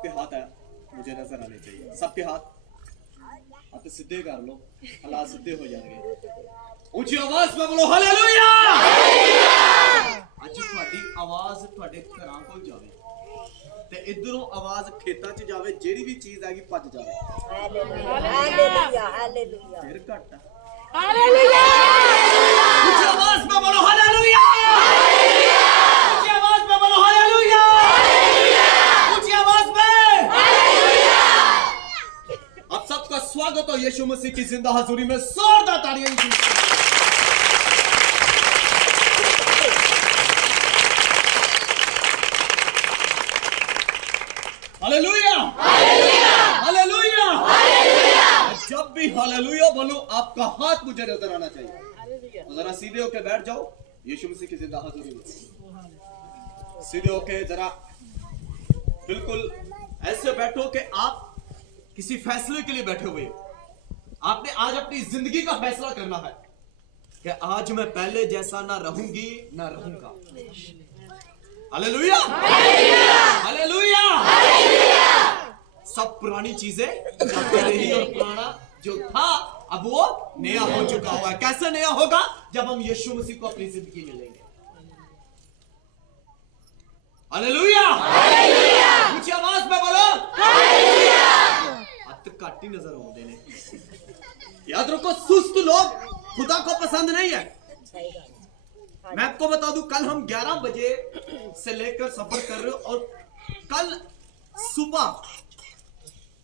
सबके हाथ है मुझे नजर आने चाहिए। सबके हाथ सीधे कर लो, हालात सीधे हो जाएंगे। ऊंची आवाज में बोलो हालेलुया। आज ਤੁਹਾਡੀ आवाज ਤੁਹਾਡੇ ਘਰਾਂ ਕੋਲ ਜਾਵੇ ਤੇ ਇਧਰੋਂ ਆਵਾਜ਼ ਖੇਤਾਂ 'ਚ ਜਾਵੇ, ਜਿਹੜੀ ਵੀ ਚੀਜ਼ ਹੈਗੀ ਭੱਜ ਜਾਵੇ। हालेलुया हालेलुया ਫਿਰ ਘੱਟ हालेलुया ऊंची आवाज में बोलो हालेलुया। ऊंची आवाज में बोलो हालेलुया। ऊंची आवाज में हालेलुया। आप सबका स्वागत हो यीशु मसीह की जिंदा हजूरी में। जोरदार तालियां दीजिए। Hallelujah hallelujah hallelujah hallelujah. जब भी हालेलुया बोलो आपका हाथ मुझे नजर आना चाहिए। तो जरा सीधे होके बैठ जाओ यीशु मसीह की जिंदा हजूरी में। सीधे होके जरा बिल्कुल ऐसे बैठो कि आप किसी फैसले के लिए बैठे हुए हो। आपने आज अपनी जिंदगी का फैसला करना है कि आज मैं पहले जैसा ना रहूंगी ना रहूंगा। Hallelujah hallelujah hallelujah. सब पुरानी चीजें जाती रही और पुराना जो था अब वो नया हो चुका हुआ है। कैसे नया होगा? जब हम यीशु मसीह को अपनी जिंदगी में लेंगे। Hallelujah hallelujah. ऊंची आवाज में बोलो हालेलुया। अब घट ही नजर आते हैं। याद रखो, सुस्त लोग खुदा को पसंद नहीं है। मैं आपको बता दूं, कल हम 11 बजे से लेकर सफर कर रहे हो और कल सुबह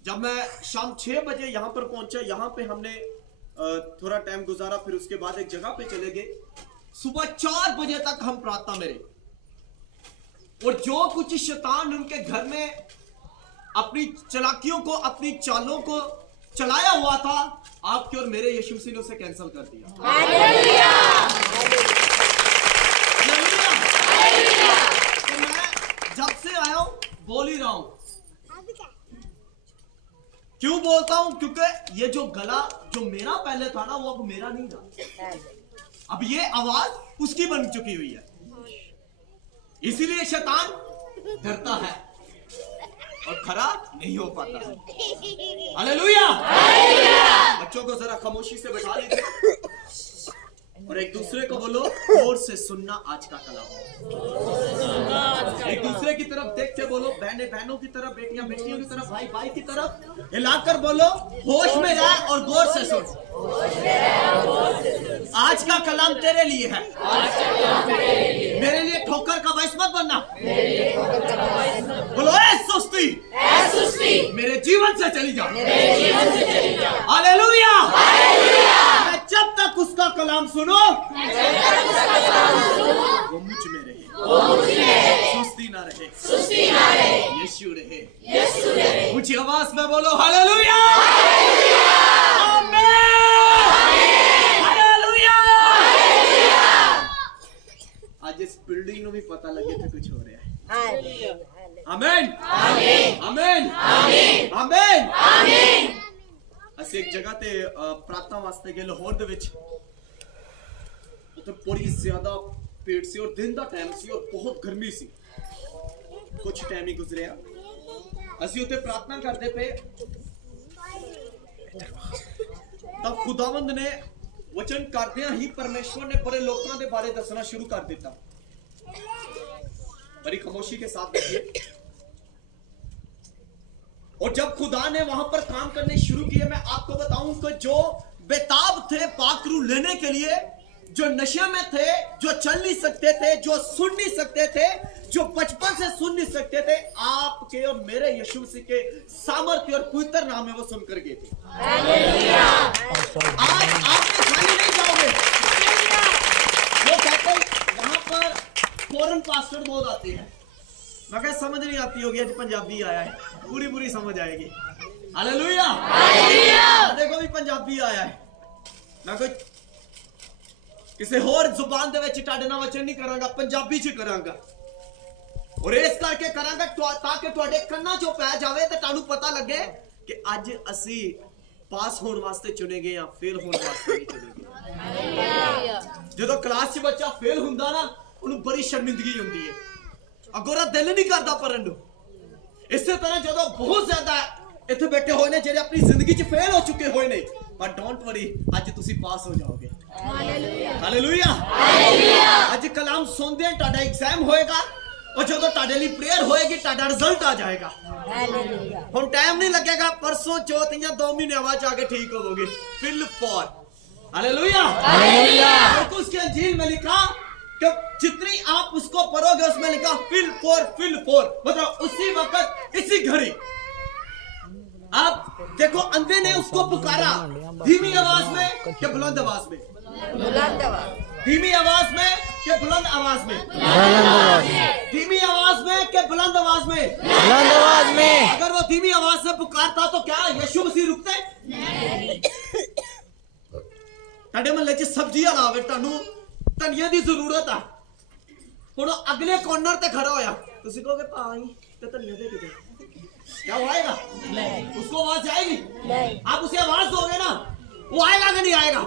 जब मैं शाम 6 बजे यहां पर पहुंचा, यहां पे हमने थोड़ा टाइम गुजारा, फिर उसके बाद एक जगह पे चले गए। सुबह 4 बजे तक हम प्रार्थना में रहे और जो कुछ शैतान उनके घर में अपनी चालाकियों को, अपनी चालों को चलाया हुआ था, आपके और मेरे यीशु मसीह ने उसे कैंसिल कर दिया। Hallelujah hallelujah. तो मैं जब से आया हूं बोल ही रहा हूं। क्यों बोलता हूं? क्योंकि ये जो गला जो मेरा पहले था ना, वो अब मेरा नहीं था। अब ये आवाज उसकी बन चुकी हुई है। इसीलिए शैतान डरता है और खड़ा नहीं हो पाता है। Hallelujah hallelujah. बच्चों को जरा खामोशी से बैठा लीजिए और एक दूसरे को बोलो गौर से सुनना आज का कलाम। एक दूसरे की तरफ देखते बोलो, बहनें बहनों की तरफ, बेटियां बेटियों की तरफ, भाई भाई की तरफ हिलाकर बोलो, होश में रह और गौर से सुन। आज का कलाम तेरे लिए है। मेरे लिए ठोकर का बाइस मत बनना। बोलो ए सुस्ती मेरे जीवन से चली जा। Hallelujah hallelujah. मैं जब तक उसका कलाम सुनो वो मुझ में रहे, सुस्ती ना रहे, यीशु रहे। ऊंची आवाज में बोलो हालेलुया आमीन हालेलुया। आज इस बिल्डिंग में भी पता लगे थे कुछ हो रहा है। आमीन आमीन आमीन आमीन आमीन। ਅਸੀਂ एक जगह ਤੇ प्रार्थना वास्ते गए लाहौर ਦੇ ਵਿੱਚ। ਉੱਥੇ ਬੜੀ ਜ਼ਿਆਦਾ ਭੀੜ ਸੀ और दिन ਦਾ ਟਾਈਮ ਸੀ और बहुत गर्मी ਸੀ। ਕੁਝ ਟਾਈਮ ਹੀ ਗੁਜ਼ਰਿਆ, ਅਸੀਂ ਉੱਥੇ प्रार्थना ਕਰਦੇ ਪਏ ਤਾਂ ਖੁਦਾਵੰਦ ਨੇ वचन ਕਰਦਿਆਂ ਹੀ परमेश्वर ने बड़े लोगों के बारे दसना शुरू कर दिता। बड़ी खामोशी के साथ देखिए। और जब खुदा ने वहां पर काम करने शुरू किए, मैं आपको बताऊं कि जो बेताब थे पाकरू लेने के लिए, जो नशे में थे, जो चल नहीं सकते थे, जो सुन नहीं सकते थे, जो बचपन से सुन नहीं सकते थे, आपके और मेरे यीशु मसीह के सामर्थ्य और पवित्र नाम में वो सुनकर गए थे। आज आप खाली नहीं जाओगे। वो कहते हैं यहाँ पर फॉरेन पास्टर बहुत आते हैं। मैं क्या समझ नहीं आती होगी, आज पंजाबी आया है, पूरी पूरी समझ आएगी। Hallelujah hallelujah. देखो भी पंजाबी आया है। मैं कोई किसी होर जुबान दे विच तुहाडे नाल वचन नहीं करांगा, पंजाबी च करांगा। और इस करके करांगा ताकि तुहाडे कन्नां चों पै जावे ते तुहानूं पता लगे कि अज असी पास होने वास्ते चुने गए या फेल होने वास्ते नहीं चुने गए। जो क्लास च बच्चा फेल हुंदा ना, उन्हें बड़ी शर्मिंदगी हुंदी है, अगों दा दिल नहीं करदा पढ़न नूं। इसे तरह जो बहुत ज्यादा इतने बैठे हुए ने जेडे अपनी जिंदगी च फेल हो चुके हुए ने, पर डोंट वरी, आज तुसी पास हो जाओगे। हालेलुया। आज कलाम सुनदे तुहाडा एग्जाम होएगा और जो तुहाडे लिए प्रेयर होएगी तुहाडा रिजल्ट आ जाएगा। हुन टाइम नहीं लगेगा, परसों चौथ या 2 महीने बाद जाके ठीक होगे। फिल फॉर हालेलुया। उसके अंजील में लिखा कि जितनी आप उसको पढ़ोगे उसमें लिखा फिल फॉर, मतलब उसी वक्त इसी घड़ी। आप देखो, अंधे ने उसको पुकारा धीमी आवाज में कि बुलंद आवाज में, धीमी आवाज में कि बुलंद आवाज में, धीमी आवाज में कि बुलंद आवाज में, बुलंद आवाज में। अगर वो धीमी आवाज से पुकारता तो क्या यीशु मसीह रुकते? ਤੁਹਾਡੇ ਮਹੱਲੇ 'ਚ ਸਬਜ਼ੀਆਂ ਲਾਵੇ, ਤੁਹਾਨੂੰ ਧਨੀਆ ਦੀ ਜ਼ਰੂਰਤ ਆ, ਹੁਣ ਅਗਲੇ ਕੋਰਨਰ ਤੇ ਖੜਾ ਹੋਇਆ, ਤੁਸੀਂ ਕਹੋਗੇ ਭਾਈ ਤੇ ਧਨੀਆ ਦੇ ਕਿਤੇ, क्या वो आएगा? नहीं। उसको आवाज जाएगी? नहीं। आप उसे आवाज दोगे ना, वो आएगा कि नहीं आएगा?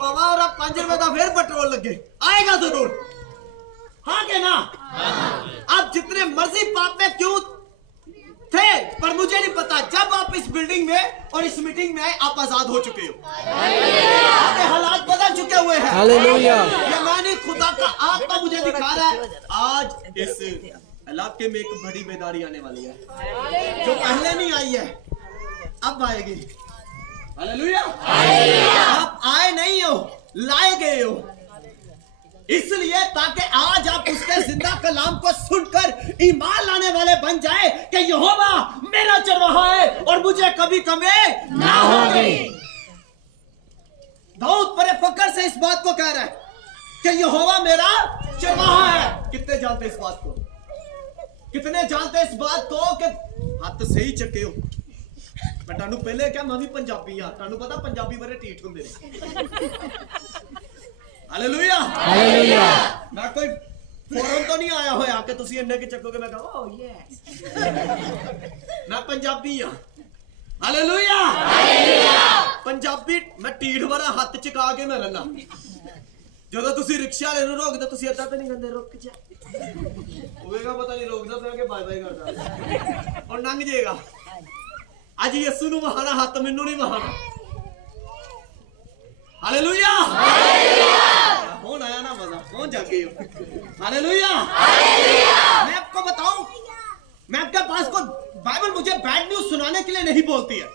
पावा और आप 5 रुपए का फिर पेट्रोल लगे, आएगा जरूर, हाँ के ना? आप जितने मर्जी पाप में क्यों थे, पर मुझे नहीं पता, जब आप इस बिल्डिंग में और इस मीटिंग में आए आप आजाद हो चुके हो, आपके हालात बदल चुके हुए हैं। हालेलुया। ये मैंने खुदा का आत्मा मुझे दिखा रहा है। आज इस इलाके में एक बड़ी बेदारी आने वाली है, जो पहले नहीं आई है, अब आएगी। हालेलुया। आप आए नहीं हो, लाए गए हो, इसलिए ताकि आज आप उसके जिंदा कलाम को सुनकर ईमान लाने वाले बन जाए कि यहोवा मेरा चरवाहा है और मुझे कभी कमी ना होगी। दाऊद बड़े फक्र से इस बात को कह रहा है कि यहोवा मेरा चरवाहा है। कितने जानते इस बात को? कितने जानते इस बात को कि हाथ सही चके हो? मैं तानू पहले क्या, मैं भी पंजाबी हाँ, तानू पता पंजाबी बड़े टीठ होंगे ने। हालेलुया। हालेलुया। मैं कोई फॉरन तो नहीं आया होया कि तुसी इन्ने के चकोगे मैं कहो ओह यस, मैं पंजाबी हाँ। हालेलुया। पंजाबी मैं टीठ वाला हाथ चका के मैं रहना। ਜਦੋਂ ਤੁਸੀਂ ਰਿਕਸ਼ਾ ਵਾਲੇ ਨੂੰ ਰੋਕਦੇ ਤੁਸੀਂ ਏਦਾਂ ਤਾਂ ਨਹੀਂ ਕਹਿੰਦੇ ਰੁਕ ਜਾ, ਹੋਵੇਗਾ ਪਤਾ ਨਹੀਂ ਰੋਕਦਾ ਪਿਆ ਕਿ ਬਾਏ ਬਾਏ ਕਰਦਾ ਔਰ ਲੰਘ ਜਾਏਗਾ। ਅੱਜ ਯਿਸੂ ਨੂੰ ਵਹਾਣਾ ਹੱਥ, ਮੈਨੂੰ ਨਹੀਂ ਵਹਾਣਾ। हालेलुया। कौन आया ना मजा, कौन जाके हो? हालेलुया। मैं आपको बताऊं, मैं आपके पास को बाइबल मुझे बैड न्यूज सुनाने के लिए नहीं बोलती है।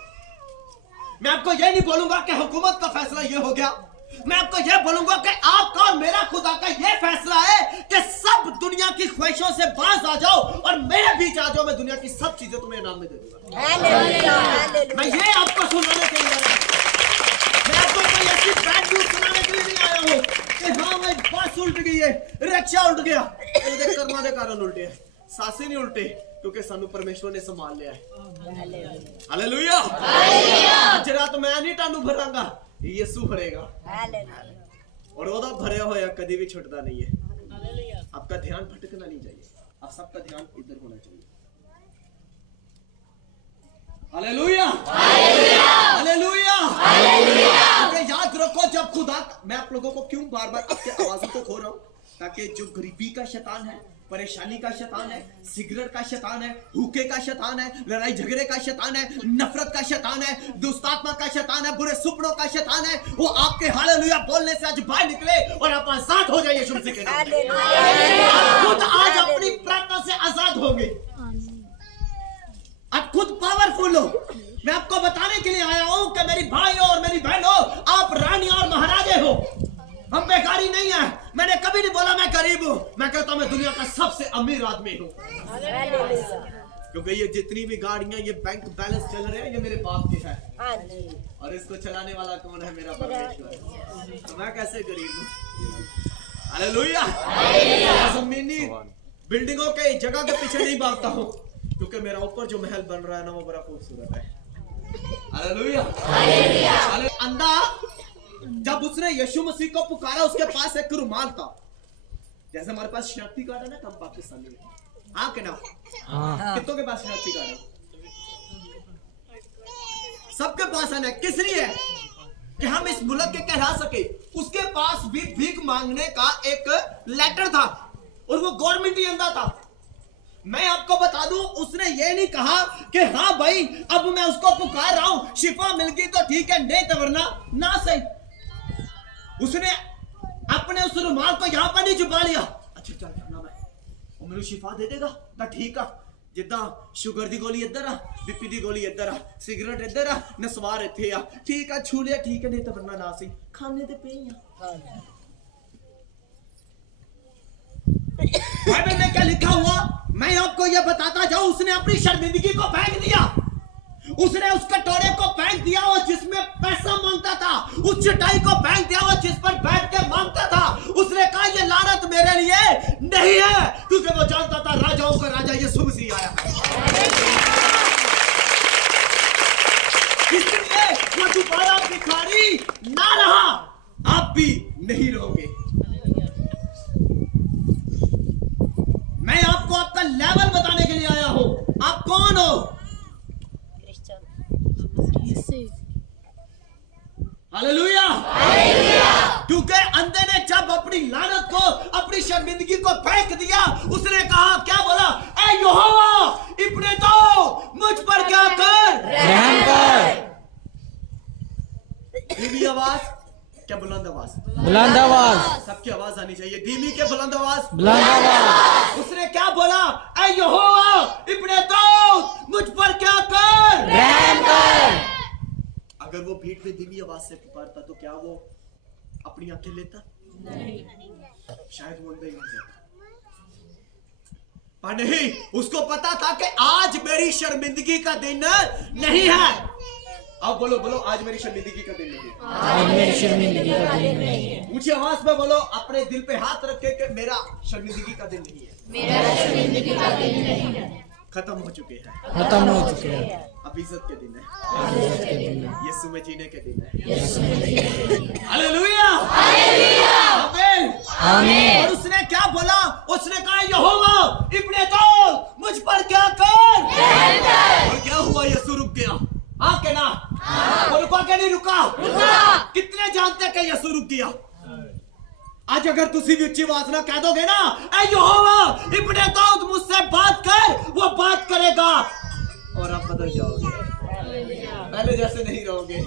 मैं आपको ये नहीं बोलूंगा कि हुकूमत का फैसला ये हो गया, मैं आपको यह बोलूंगा कि आपका और मेरा खुदा का यह फैसला है कि सब दुनिया की ख्वाहिशों से बाज आ जाओ और मेरे बीच आ जाओ, मैं दुनिया की सब चीजें तुम्हें इनाम में दे दूंगा। मैं ये आपको सुनाने के लिए, मैं आपको कोई ऐसी बैड न्यूज सुनाने के लिए नहीं आया हूँ कि हाँ मैं बस उल्ट गई है, रिक्शा उल्ट गया, कर्मा के कारण उल्टे है, सासे नहीं उल्टे, क्योंकि सानू परमेश्वर ने संभाल लिया है। हालेलुया। आज रात मैं नहीं टानू भरांगा, यीशु भरेगा और ओदा भरे होया कभी भी छुटता नहीं है। आपका ध्यान भटकना नहीं चाहिए, आप सबका ध्यान इधर होना चाहिए। हालेलुया। हालेलुया। हालेलुया। याद रखो, जब खुदा, मैं आप लोगों को क्यों बार बार आपके आवाजों को खो रहा हूं, ताकि जो गरीबी का शैतान है, परेशानी का शैतान है, सिगरेट का शैतान है, हुक्के का शैतान है, लड़ाई झगड़े का शैतान है, नफरत का शैतान है, दुष्टात्मा का शैतान है, बुरे सुपनों का शैतान है, वो आपके हालेलुया बोलने से आज बाहर निकले और आप आजाद हो जाइए यीशु मसीह के नाम में। आप खुद आज अपनी प्रार्थना से आजाद होंगे, आप खुद पावरफुल हो। मैं आपको बताने के लिए आया हूं कि मेरी भाइयों और मेरी बहनों, आप रानी और महाराजे हो, हम बेकारी नहीं है। मैंने कभी नहीं बोला मैं गरीब हूं, मैं कहता हूं मैं दुनिया का सबसे अमीर आदमी हूं, क्योंकि ये जितनी भी गाड़ियां, ये बैंक बैलेंस चल रहे हैं, ये मेरे बाप के हैं और इसको चलाने वाला कौन है? मेरा परमेश्वर। तो मैं कैसे गरीब हूं? हालेलुया। जमीनी बिल्डिंगों के जगह के पीछे नहीं भागता हूं, क्योंकि मेरा ऊपर जो महल बन रहा है ना, वो बड़ा खूबसूरत है। हालेलुया। अंधा जब उसने यीशु मसीह को पुकारा, उसके पास एक रुमाल था, जैसे हमारे पास शनाख्ती कार्ड है ना, कम पाकिस्तानी में, हाँ के ना? कितनों के पास शनाख्ती कार्ड है? सबके पास है ना। किस लिए? कि हम इस मुल्क के कहला सके। उसके पास भी भीख मांगने का एक लेटर था और वो गवर्नमेंट ही अंधा था। मैं आपको बता दूं, उसने ये नहीं कहा कि हाँ भाई अब मैं उसको पुकार रहा हूं, शिफा मिल गई तो ठीक है, नहीं तो वरना ना सही। उसने अपने उस रुमाल को यहां पर नहीं छुपा लिया, अच्छा चल करना मैं वो मेनू शिफा दे देगा तो ठीक है, जिदा शुगर दी गोली इधर आ, बीपी दी गोली इधर आ, सिगरेट इधर आ, नसवार इथे आ, ठीक है छू लिया ठीक है, नहीं तो वरना ना सही, खाने ते पे आ। बाइबल में क्या लिखा हुआ मैं आपको यह बताता जाऊं, उसने अपनी शर्मिंदगी को फेंक दिया, उसने उस कटोरे को फेंक दिया और जिसमें पैसा मांगता था, उस चटाई को फेंक दिया और जिस पर बैठ के मांगता था। उसने कहा ये लानत मेरे लिए नहीं है, क्योंकि वो जानता था राजाओं का राजा यीशु मसीह आया है। इसलिए वो दोबारा भिखारी ना रहा, आप भी नहीं रहोगे। मैं आपको आपका लेवल बताने के लिए आया हूं, आप कौन हो? हालेलुया, क्योंकि अंधे ने जब अपनी लानत को, अपनी शर्मिंदगी को फेंक दिया, उसने कहा क्या बोला, ऐ यहोवा इब्ने तो मुझ पर क्या कर, रहम कर। धीमी आवाज क्या बुलंद आवाज? बुलंद आवाज, सबकी आवाज आनी चाहिए, धीमी के बुलंद आवाज, बुलंद आवाज। उसने क्या बोला, ऐ यहोवा इब्ने तो मुझ पर क्या कर, रहम कर। अगर वो भीड़ में धीमी आवाज से पुकारता तो क्या वो अपनी आंखें लेता? नहीं, शायद वो अंदर ही मर जाता। पर नहीं, उसको पता था कि आज मेरी शर्मिंदगी का दिन नहीं है। अब बोलो बोलो, आज मेरी शर्मिंदगी का दिन नहीं है। आज मेरी शर्मिंदगी का दिन नहीं है। ऊंची आवाज में बोलो, अपने दिल पे हाथ रख के मेरा शर्मिंदगी का दिन नहीं है, मेरा शर्मिंदगी का दिन नहीं है, खत्म हो चुके हैं, खत्म हो चुके हैं। अब इज्जत के दिन है, इज्जत के दिन है, यीशु में जीने के दिन है। यीशु में जीने के दिन है। हालेलुया, हालेलुया, आमीन, आमीन। और उसने क्या बोला, उसने कहा यहोवा इब्ने तो मुझ पर क्या कर, और क्या हुआ, यीशु रुक गया। हाँ के ना, वो रुका के नहीं रुका, कितने जानते कि यीशु रुक गया? आज अगर तुसी भी उच्ची आवाज ना कह दोगे ना, ऐ यहोवा इब्ने तो मुझसे बात कर, वो बात करेगा और आप बदल जाओगे, पहले जैसे नहीं रहोगे।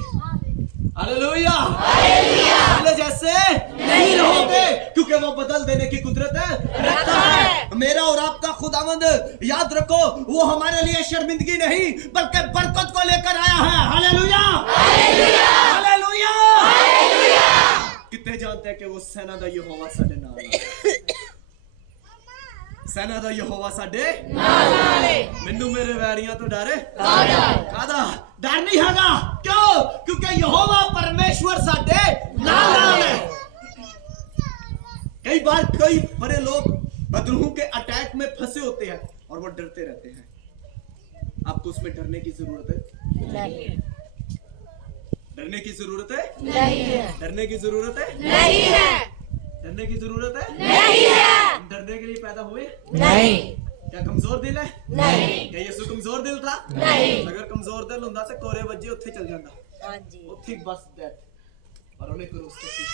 हालेलुया, पहले जैसे नहीं रहोगे, क्योंकि वो बदल देने की कुदरत रखता है। मेरा और आपका खुदावंद, याद रखो, वो हमारे लिए शर्मिंदगी नहीं बल्कि बरकत को लेकर आया है। हालेलुया, हालेलुया, कितने जानते हैं कि वो सेना दा यहोवा साडे नाल है, सेना दा यहोवा साडे नाल है। मैनू मेरे वैरियां तो डर कादा डर नहीं हैगा, क्यों? क्योंकि यहोवा परमेश्वर साडे नाल है। कई बार कई बड़े लोग बदरूहों के अटैक में फंसे होते हैं और वो डरते रहते हैं। आपको उसमें डरने की जरूरत है नहीं, डरने की जरूरत है नहीं है, डरने की जरूरत है नहीं है, डरने की जरूरत है नहीं है, डरने के लिए पैदा हुए? नहीं, क्या कमजोर दिल है? नहीं, क्या यीशु कमजोर दिल था? नहीं। अगर कमजोर दिल होता तो कोरे वजे उत्थे चल जाता, हाँ जी, उत्थे बस डेथ। और उन्हें क्रूस चकी,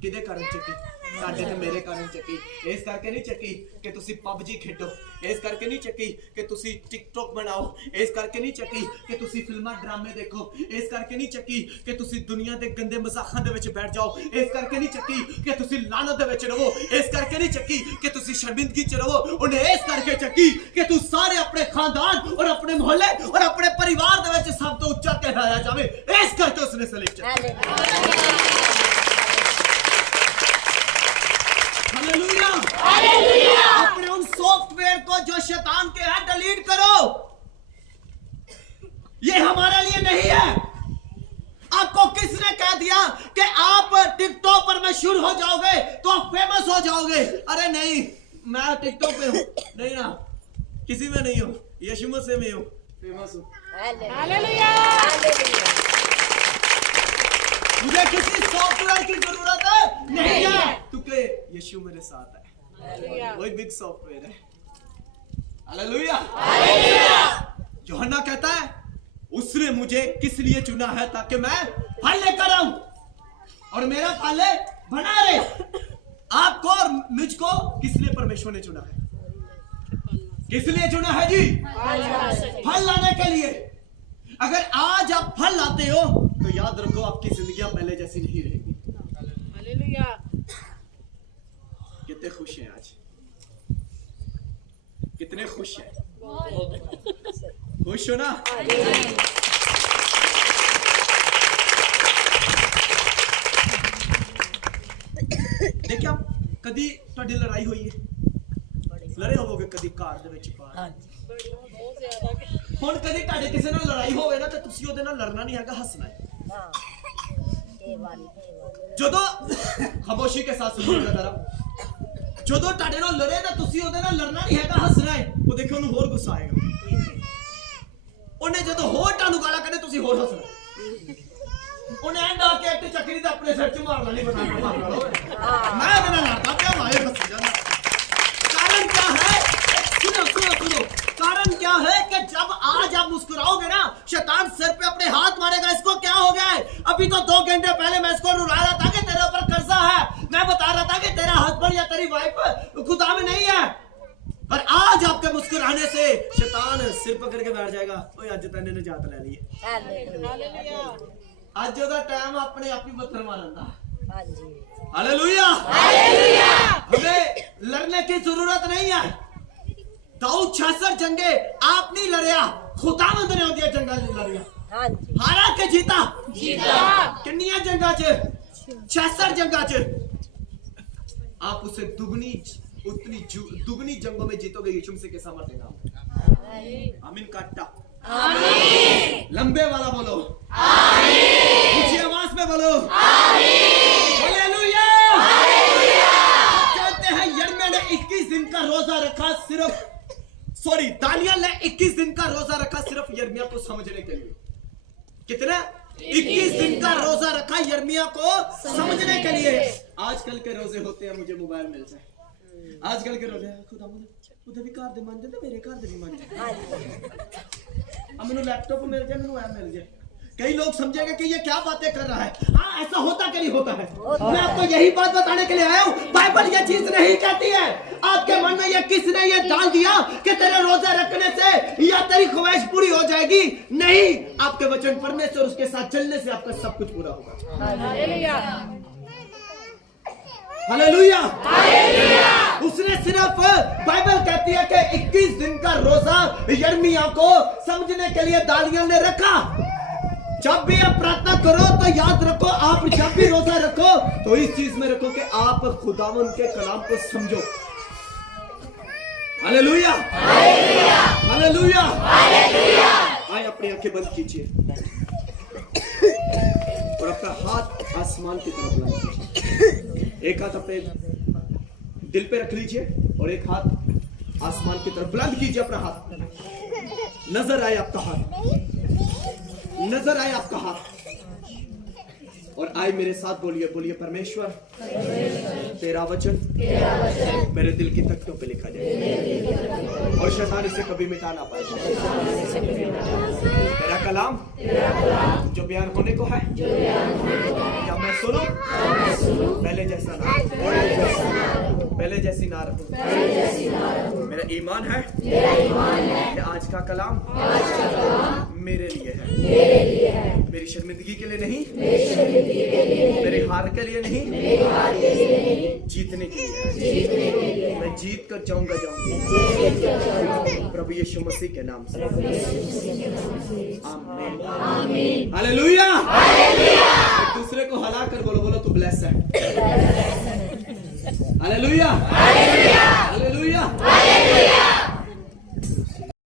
किदे कारण चकी? साडे ते मेरे कारण चकी। इस करके नहीं चकी कि तुसी पबजी खेडो, इस करके नहीं चकी कि तुसी टिकटॉक बनाओ, इस करके नहीं चकी कि तुसी फिल्मां ड्रामे देखो, इस करके नहीं चकी कि तुसी दुनिया दे गंदे मजाखां दे विच बैठ जाओ, इस करके नहीं चकी कि तुसी लानत दे विच रहो, इस करके नहीं चकी कि तुसी शर्मिंदगी च रहो। उन्हें इस करके चकी कि तू सारे अपने खानदान और अपने मोहल्ले और अपने परिवार दे विच सब तो उच्चा कहलाया जावे, इस करके उसने सलीब चढ़ाया। Hallelujah, hallelujah. अपने उन सॉफ्टवेयर को जो शैतान के हैं डिलीट करो, ये हमारे लिए नहीं है। आपको किसने कह दिया कि आप टिकटॉक पर में शुरू हो जाओगे तो आप फेमस हो जाओगे? अरे नहीं, मैं टिकटॉक पे हूं नहीं ना, किसी में नहीं हूं, यीशु मसीह में हूं, फेमस हूं। हालेलुया, मुझे किसी सॉफ्टवेयर की जरूरत नहीं है, क्योंकि यीशु मेरे साथ है, वही बिग सॉफ्टवेयर है। Hallelujah, hallelujah. यूहन्ना कहता है उसने मुझे किस लिए चुना है, ताकि मैं फल लेकर आऊं और मेरा फल बना रहे। आपको और मुझको किस लिए परमेश्वर ने चुना है? किस लिए चुना है जी? फल लाने के लिए। अगर आज आप फल लाते हो तो याद रखो आपकी जिंदगियां पहले जैसी नहीं रहेगी। हालेलुया। कितने खुश हैं आज? कितने खुश हैं? खुश हो ना? देखिए आप कदी ਤੁਹਾਡੀ ਲੜਾਈ ਹੋਈ ਹੈ? ਲੜੇ ਹੋਵੋਗੇ ਕਦੀ ਘਰ ਦੇ ਵਿੱਚ ਬਾਹਰ। ਹੁਣ ਕਦੀ ਤੁਹਾਡੇ ਕਿਸੇ ਨਾਲ ਲੜਾਈ ਹੋਵੇ ਨਾ ਤੇ ਤੁਸੀਂ ਉਹਦੇ ਨਾਲ ਲੜਨਾ ਨਹੀਂ ਹੈਗਾ, ਹੱਸਣਾ ਹੈ। ਜਦੋਂ ਖਾਮੋਸ਼ੀ ਕੇ ਸਾਥ ਸੁਣੀਏਗਾ ਜ਼ਰਾ, ਜਦੋਂ ਤੁਹਾਡੇ ਨਾਲ ਲੜੇ ਨਾ ਤੁਸੀਂ ਉਹਦੇ ਨਾਲ ਲੜਨਾ ਨਹੀਂ ਹੈਗਾ, ਹੱਸਣਾ ਹੈ। ਉਹ ਦੇਖੋ ਉਹਨੂੰ ਹੋਰ ਗੁੱਸਾ ਆਏਗਾ। ਉਹਨੇ ਜਦੋਂ ਹੋਰ ਤੁਹਾਨੂੰ ਗਾਲਾਂ ਕੱਢੇ ਤੁਸੀਂ ਹੋਰ ਹੱਸਣਾ। ਉਹਨੇ ਐਂਡ ਆ ਕੇ ਇੱਕ ਚੱਕਰੀ ਤੇ ਆਪਣੇ ਸਿਰ 'ਚ ਮਾਰਨਾ ਨਹੀਂ ਬਣਾਉਣਾ ਮਾਰਨਾ मैं बिना लड़ता क्या मारे फंस जाना। कारण क्या है? सुनो सुनो सुनो, कारण क्या है कि जब आज आप मुस्कुराओगे ना शैतान सिर पे अपने हाथ मारेगा। इसको क्या हो गया है? अभी तो 2 घंटे पहले मैं इसको रुला रहा था कि तेरे ऊपर कर्जा है, मैं बता रहा था कि तेरा हस्बैंड या तेरी वाइफ खुदा में नहीं है, और आज आपके मुस्कुराने से शैतान सिर पकड़ के बैठ जाएगा। ओए आज तेने निजात ले ली है, आज ओदा टाइम अपने आप ही पत्थर मारन दा। हालेलुया। हालेलुया। हमें लड़ने की जरूरत नहीं है। दाऊद 66 जंगे आप नहीं लड़िया, खुदावंद ने होंदिया जंगा लड़िया। हारा के जीता किन्नियां जंगा च? 66 जंगा च। आप उसे दुगनी जंगों में जीतोगे यीशु मसीह के सामर्थ्य नाम। आमीन। काटा आमीन। लंबे वाला बोलो आमीन। ऊंची आवाज में बोलो आमीन। हालेलुया। हालेलुया। कहते हैं यिर्मयाह ने 21 दिन का रोजा रखा दानियल ने 21 दिन का रोजा रखा सिर्फ यिर्मयाह को समझने के लिए। कितना? 21 दिन का रोजा रखा यिर्मयाह को समझने के लिए। आजकल के रोजे होते हैं मुझे मोबाइल मिल जाए, आजकल के रोजे खुदा उधर भी घर दे मान जाते, मेरे घर दे भी मान जाते। अब मैंने लैपटॉप मिल जाए, मैंने ऐप मिल जाए। कई लोग समझेंगे कि ये क्या बातें कर रहा है। हाँ, ऐसा होता कि नहीं होता है? मैं आपको यही बात बताने के लिए आया हूँ। बाइबल ये चीज नहीं कहती है। आपके मन में ये किसने ये डाल दिया कि तेरे रोजा रखने से या तेरी ख्वाहिश पूरी हो जाएगी? नहीं, आपके वचन पढ़ने से और उसके साथ चलने से आपका सब कुछ पूरा होगा। हालेलुया। हालेलुया। हालेलुया। उसने सिर्फ बाइबल कहती है कि 21 दिन का रोजा यिर्मयाह को समझने के लिए दानियल ने रखा। जब भी आप प्रार्थना करो तो याद रखो, आप जब भी रोजा रखो तो इस चीज में रखो कि आप खुदावंद के कलाम को समझो। हालेलुया। हालेलुया। हालेलुया। हालेलुया। आए अपनी आंखें बंद कीजिए और अपना हाथ आसमान की तरफ लाइए। एक हाथ अपने दिल पे रख लीजिए और एक हाथ आसमान की तरफ बुलंद कीजिए। अपना हाथ नजर आए, आपका हाथ नजर आए, आपका हाथ। और आए मेरे साथ बोलिए, बोलिए परमेश्वर तेरा वचन मेरे दिल की तख्तों पे लिखा जाए और शैतान इसे कभी मिटा ना पाए। तेरा कलाम जो बयान होने को है क्या मैं सुनूं? पहले जैसा ना, पहले जैसी ना रहूं। मेरा ईमान है कि आज का कलाम मेरे लिए है, मेरी शर्मिंदगी के लिए नहीं, मेरे हार के लिए नहीं, जीतने के लिए। मैं जीत कर जाऊंगा प्रभु यीशु मसीह के नाम से। आमीन। हालेलुया। एक दूसरे को हला कर बोलो, बोलो तू ब्लेस है। हालेलुया। हालेलुया।